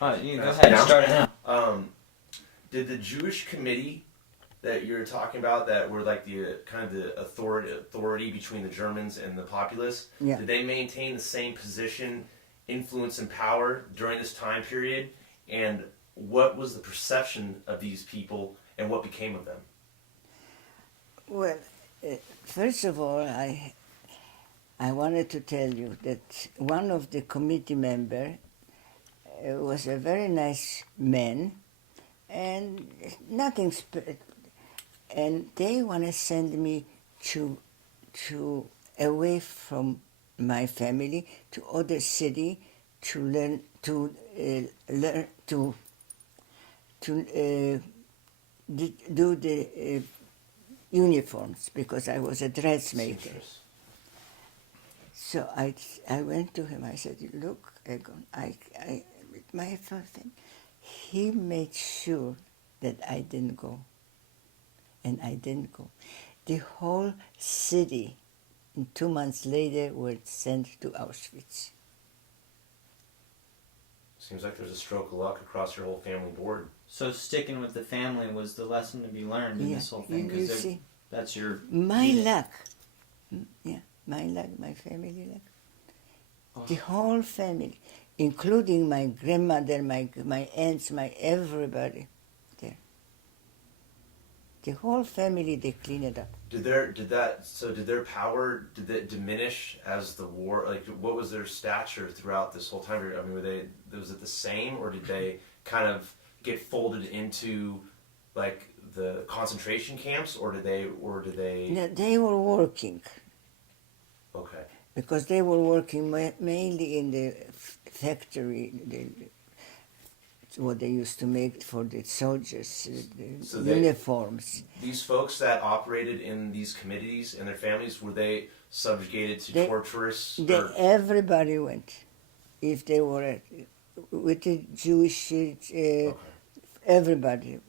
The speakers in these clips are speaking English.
All right, you go ahead. Start it now. Did the Jewish committee that you're talking about, that were like the kind of the authority between the Germans and the populace, Yeah. did they maintain the same position, influence, and power during this time period? And what was the perception of these people, and what became of them? Well, first of all, I wanted to tell you that one of the committee members was a very nice man, and nothing. And they want to send me to away from my family to other city to learn to do the uniforms, because I was a dressmaker. So I went to him. I said, "Look, Egon, with my family." He made sure that I didn't go, and I didn't go. The whole city, 2 months later, were sent to Auschwitz. Seems like there's a stroke of luck across your whole family board. So sticking with the family was the lesson to be learned in this whole thing, you see, that's your my luck. Yeah, my luck, my family luck. Oh. The whole family, including my grandmother, my aunts, my everybody there. The whole family, they cleaned it up. Did their power, did it diminish as the war, like what was their stature throughout this whole time period? I mean, was it the same, or did they kind of get folded into like the concentration camps, or did they No, they were working, Okay. because they were working mainly in the factory, what they used to make for the soldiers, the uniforms. These folks that operated in these committees and their families, were they subjugated to torturous? Everybody went. If they were with the Jewish, everybody.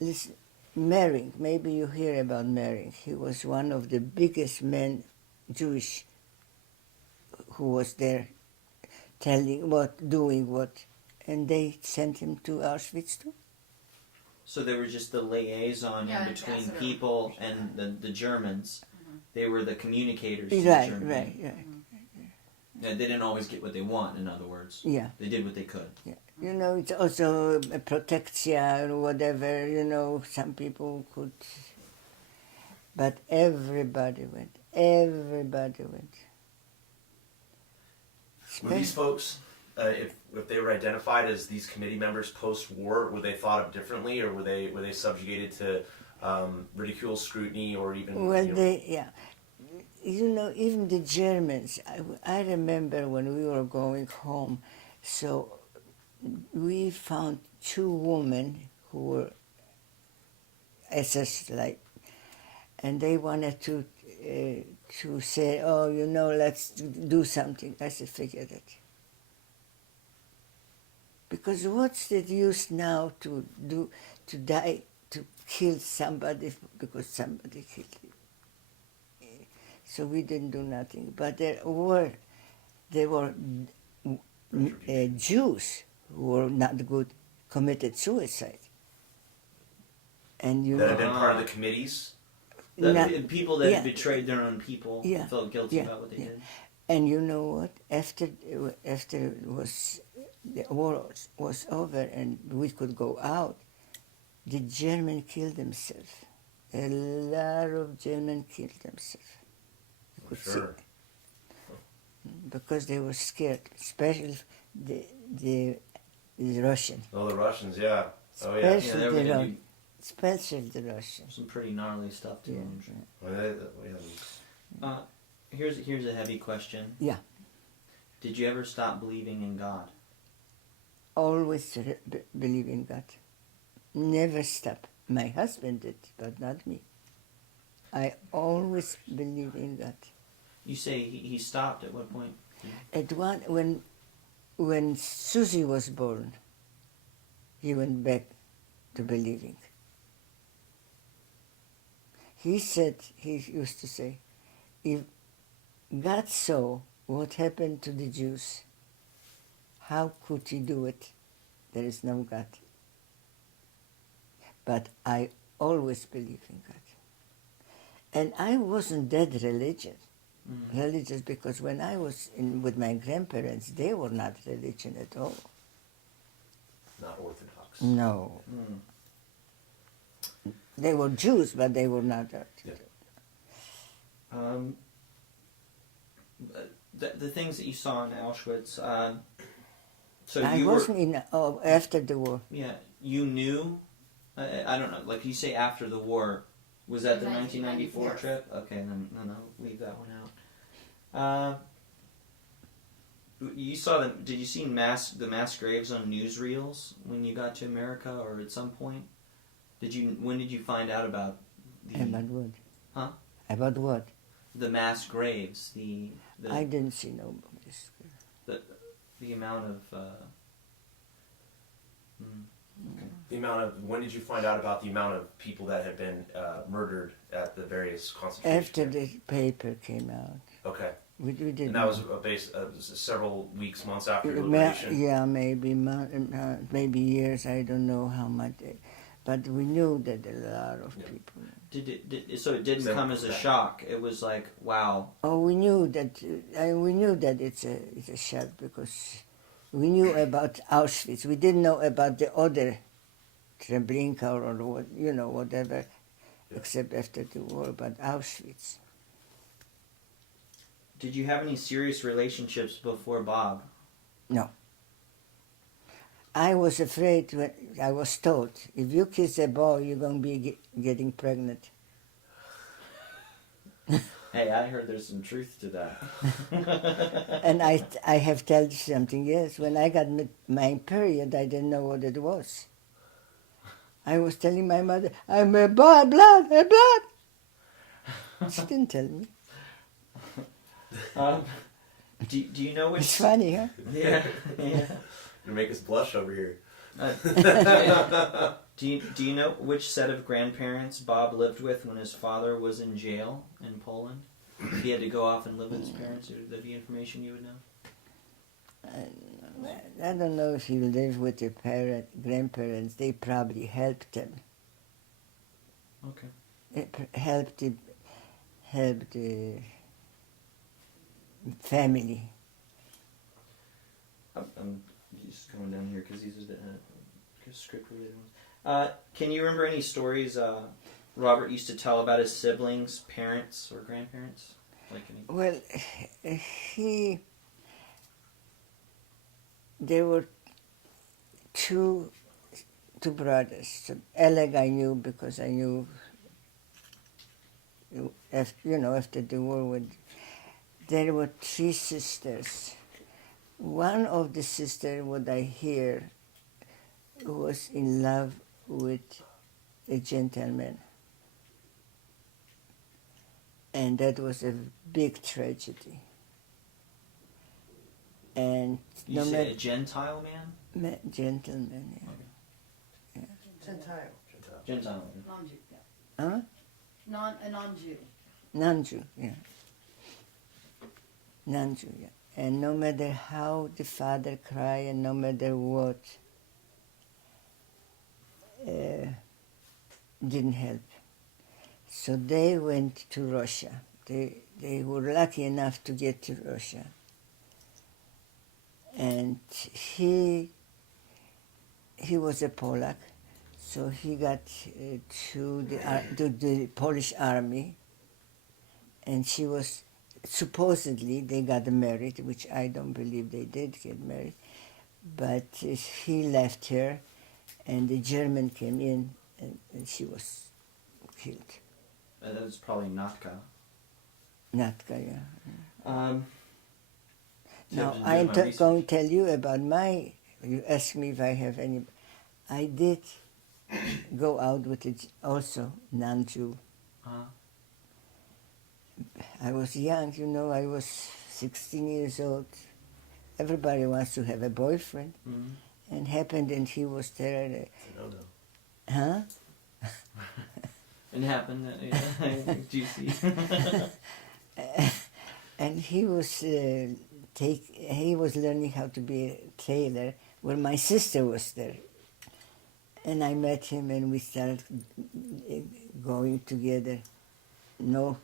Listen, Mering, maybe you hear about Mering. He was one of the biggest men, Jewish, who was there telling what, doing what. And they sent him to Auschwitz too. So they were just the liaison in between people and the Germans. Mm-hmm. They were the communicators to right, Germany. Right. Yeah, they didn't always get what they want, in other words. Yeah. They did what they could. Yeah. You know, it's also a protection or whatever, you know, some people could. But everybody went. Everybody went. Were these folks, if they were identified as these committee members post-war, were they thought of differently, or were they subjugated to ridicule, scrutiny, or even? Well, you know, even the Germans. I remember when we were going home, so we found 2 women who were SS-like, and they wanted to say, "Oh, you know, let's do something." I said, "Forget it." Because what's the use now to die, to kill somebody because somebody killed you? So we didn't do nothing. But there were Jews who were not good, committed suicide. And that had been part of the committees? People that betrayed their own people felt guilty about what they did. And you know what? After the war was over and we could go out, the German killed themselves. A lot of Germans killed themselves. You could see. Because they were scared, especially the Russians. Oh, the Russians, yeah. Oh, yeah. Especially the Russians. Some pretty gnarly stuff too. Yeah. Here's a heavy question. Yeah. Did you ever stop believing in God? Always believe in God. Never stop. My husband did, but not me. I always believe in God. You say he stopped at what point? At when Susie was born, he went back to believing. He used to say, if God saw what happened to the Jews, how could he do it there is no God. But I always believe in God. And I wasn't that religious because when I was with my grandparents, they were not religion at all. Not Orthodox. No. They were Jews, but they were not Orthodox. Yeah. The things that you saw in Auschwitz. So I you wasn't were after the war. Yeah, you knew. I don't know. Like you say, after the war, was that the 1994 trip? Okay, then I'll leave that one out. You saw them. Did you see the mass graves on newsreels when you got to America, or at some point? When did you find out about About what? Huh? About what? The mass graves. I didn't see no mass graves. The amount of. Okay. The amount of. When did you find out about the amount of people that had been murdered at the various concentration After camps? the paper came out. Okay. We didn't. And that was several weeks, months after your liberation? Yeah, maybe years. I don't know how much. But we knew that a lot of people. So it didn't come as a shock. It was like, wow. Oh, we knew that. We knew that it's a shock because we knew about Auschwitz. We didn't know about the other Treblinka or what, whatever, except after the war. But Auschwitz. Did you have any serious relationships before Bob? No. I was afraid when I was told, if you kiss a boy, you're going to be getting pregnant. Hey, I heard there's some truth to that. And I have told you something, yes. When I got my period, I didn't know what it was. I was telling my mother, I'm a blood. She didn't tell me. Do you know which... It's funny, huh? Yeah. You make us blush over here. Do you know which set of grandparents Bob lived with when his father was in jail in Poland? He had to go off and live with his parents. Would that be information you would know? I don't know if he lived with the grandparents. They probably helped him. Okay. It helped the family. I'm just going down here because these are the script-related ones. Can you remember any stories Robert used to tell about his siblings, parents, or grandparents? Well, there were two brothers. So Oleg I knew because I knew, after the war. There were three sisters. One of the sisters, what I hear, was in love with a gentleman. And that was a big tragedy. And you say a Gentile man? Gentleman, yeah. Okay. Gentile. Gentile. Non-Jew, yeah. Huh? A non-Jew. Non-Jew, yeah. Non-Jew, yeah. And no matter how the father cried and no matter what, didn't help. So they went to Russia. They were lucky enough to get to Russia. And he was a Polak, so he got to the Polish army, and she was, supposedly they got married, which I don't believe they did get married, but he left her, and the German came in, and she was killed. That was probably Natka. Natka, yeah. Now, So I'm going to tell you about you asked me if I have any, I did go out with also non-Jew. Uh-huh. I was young, I was 16 years old. Everybody wants to have a boyfriend. Mm-hmm. And happened, and he was there. Huh? It happened. Juicy. And he was he was learning how to be a tailor, where my sister was there. And I met him, and we started going together. No